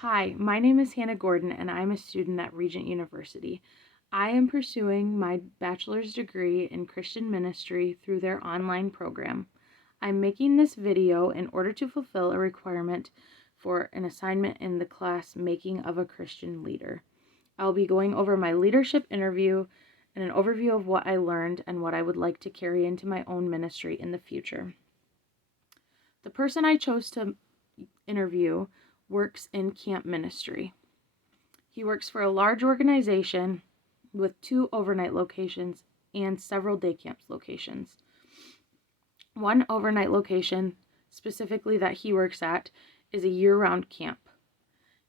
Hi, my name is Hannah Gordon, and I'm a student at Regent University. I am pursuing my bachelor's degree in Christian ministry through their online program. I'm making this video in order to fulfill a requirement for an assignment in the class Making of a Christian Leader. I'll be going over my leadership interview and an overview of what I learned and what I would like to carry into my own ministry in the future. The person I chose to interview works in camp ministry. He works for a large organization with 2 overnight locations and several day camp locations. One overnight location, specifically that he works at, is a year-round camp.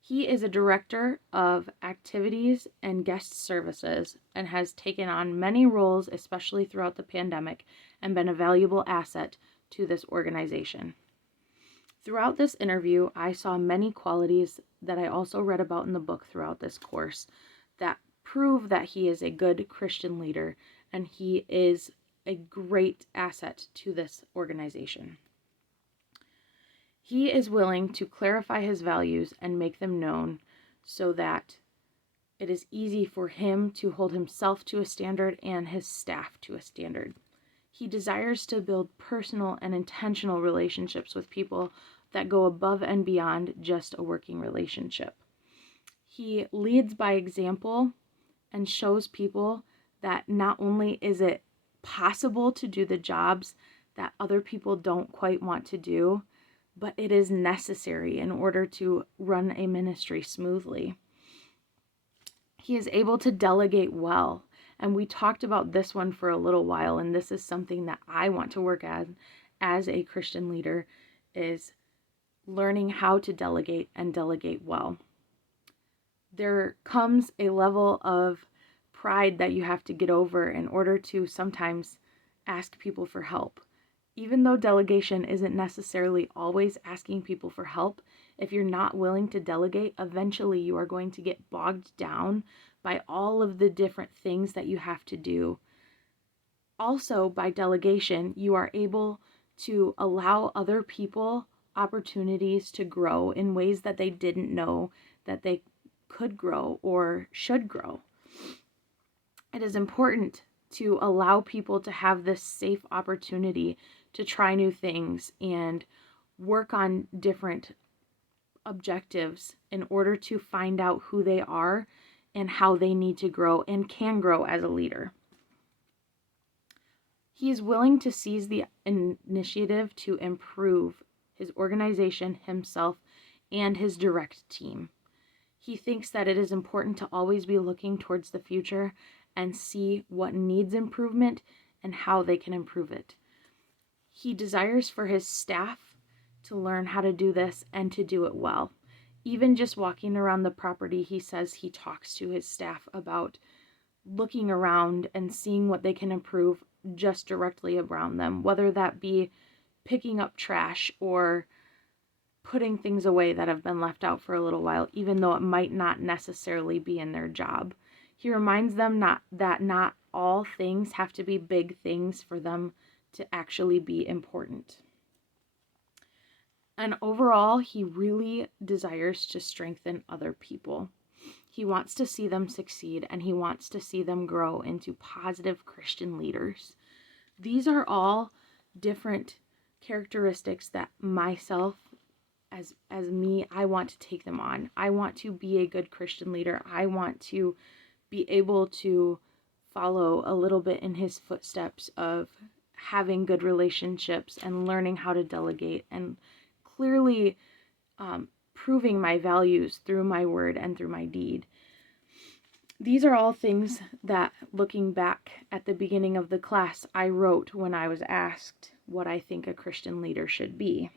He is a director of activities and guest services and has taken on many roles, especially throughout the pandemic, and been a valuable asset to this organization. Throughout this interview, I saw many qualities that I also read about in the book throughout this course that prove that he is a good Christian leader and he is a great asset to this organization. He is willing to clarify his values and make them known so that it is easy for him to hold himself to a standard and his staff to a standard. He desires to build personal and intentional relationships with people that go above and beyond just a working relationship. He leads by example and shows people that not only is it possible to do the jobs that other people don't quite want to do, but it is necessary in order to run a ministry smoothly. He is able to delegate well. And we talked about this one for a little while, and this is something that I want to work as a Christian leader, is learning how to delegate and delegate well. There comes a level of pride that you have to get over in order to sometimes ask people for help. Even though delegation isn't necessarily always asking people for help, if you're not willing to delegate, eventually you are going to get bogged down by all of the different things that you have to do. Also, by delegation, you are able to allow other people opportunities to grow in ways that they didn't know that they could grow or should grow. It is important to allow people to have this safe opportunity to try new things and work on different objectives in order to find out who they are and how they need to grow and can grow as a leader. He is willing to seize the initiative to improve his organization, himself, and his direct team. He thinks that it is important to always be looking towards the future and see what needs improvement and how they can improve it. He desires for his staff to learn how to do this and to do it well. Even just walking around the property, he says he talks to his staff about looking around and seeing what they can improve just directly around them, whether that be picking up trash or putting things away that have been left out for a little while, even though it might not necessarily be in their job. He reminds them that not all things have to be big things for them to actually be important. And overall, he really desires to strengthen other people. He wants to see them succeed, and he wants to see them grow into positive Christian leaders. These are all different characteristics that myself, as me, I want to take them on. I want to be a good Christian leader. I want to be able to follow a little bit in his footsteps of having good relationships and learning how to delegate and clearly proving my values through my word and through my deed. These are all things that, looking back at the beginning of the class, I wrote when I was asked what I think a Christian leader should be.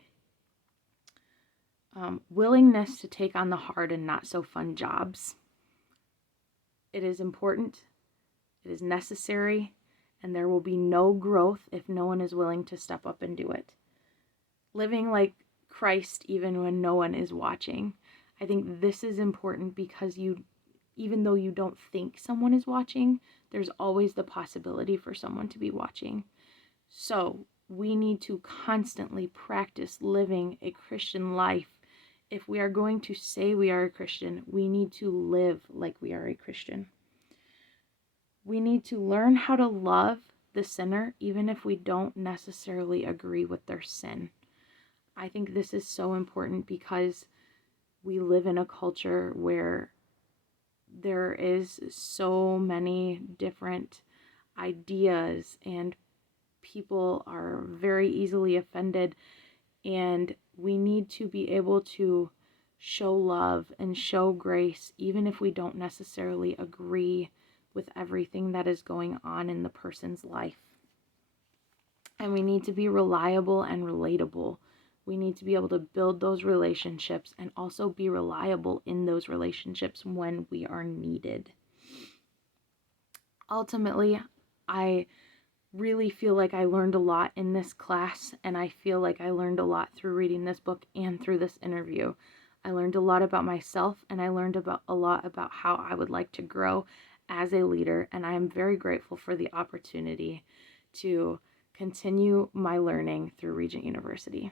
Willingness to take on the hard and not so fun jobs. It is important, it is necessary, and there will be no growth if no one is willing to step up and do it. Living like Christ even when no one is watching. I think this is important because even though you don't think someone is watching, there's always the possibility for someone to be watching. So we need to constantly practice living a Christian life If we are going to say we are a Christian, we need to live like we are a Christian. We need to learn how to love the sinner, even if we don't necessarily agree with their sin. I think this is so important because we live in a culture where there is so many different ideas and people are very easily offended, and we need to be able to show love and show grace even if we don't necessarily agree with everything that is going on in the person's life. And we need to be reliable and relatable. We need to be able to build those relationships and also be reliable in those relationships when we are needed. Ultimately, I really feel like I learned a lot in this class, and I feel like I learned a lot through reading this book and through this interview. I learned a lot about myself, and I learned a lot about how I would like to grow as a leader, and I am very grateful for the opportunity to continue my learning through Regent University.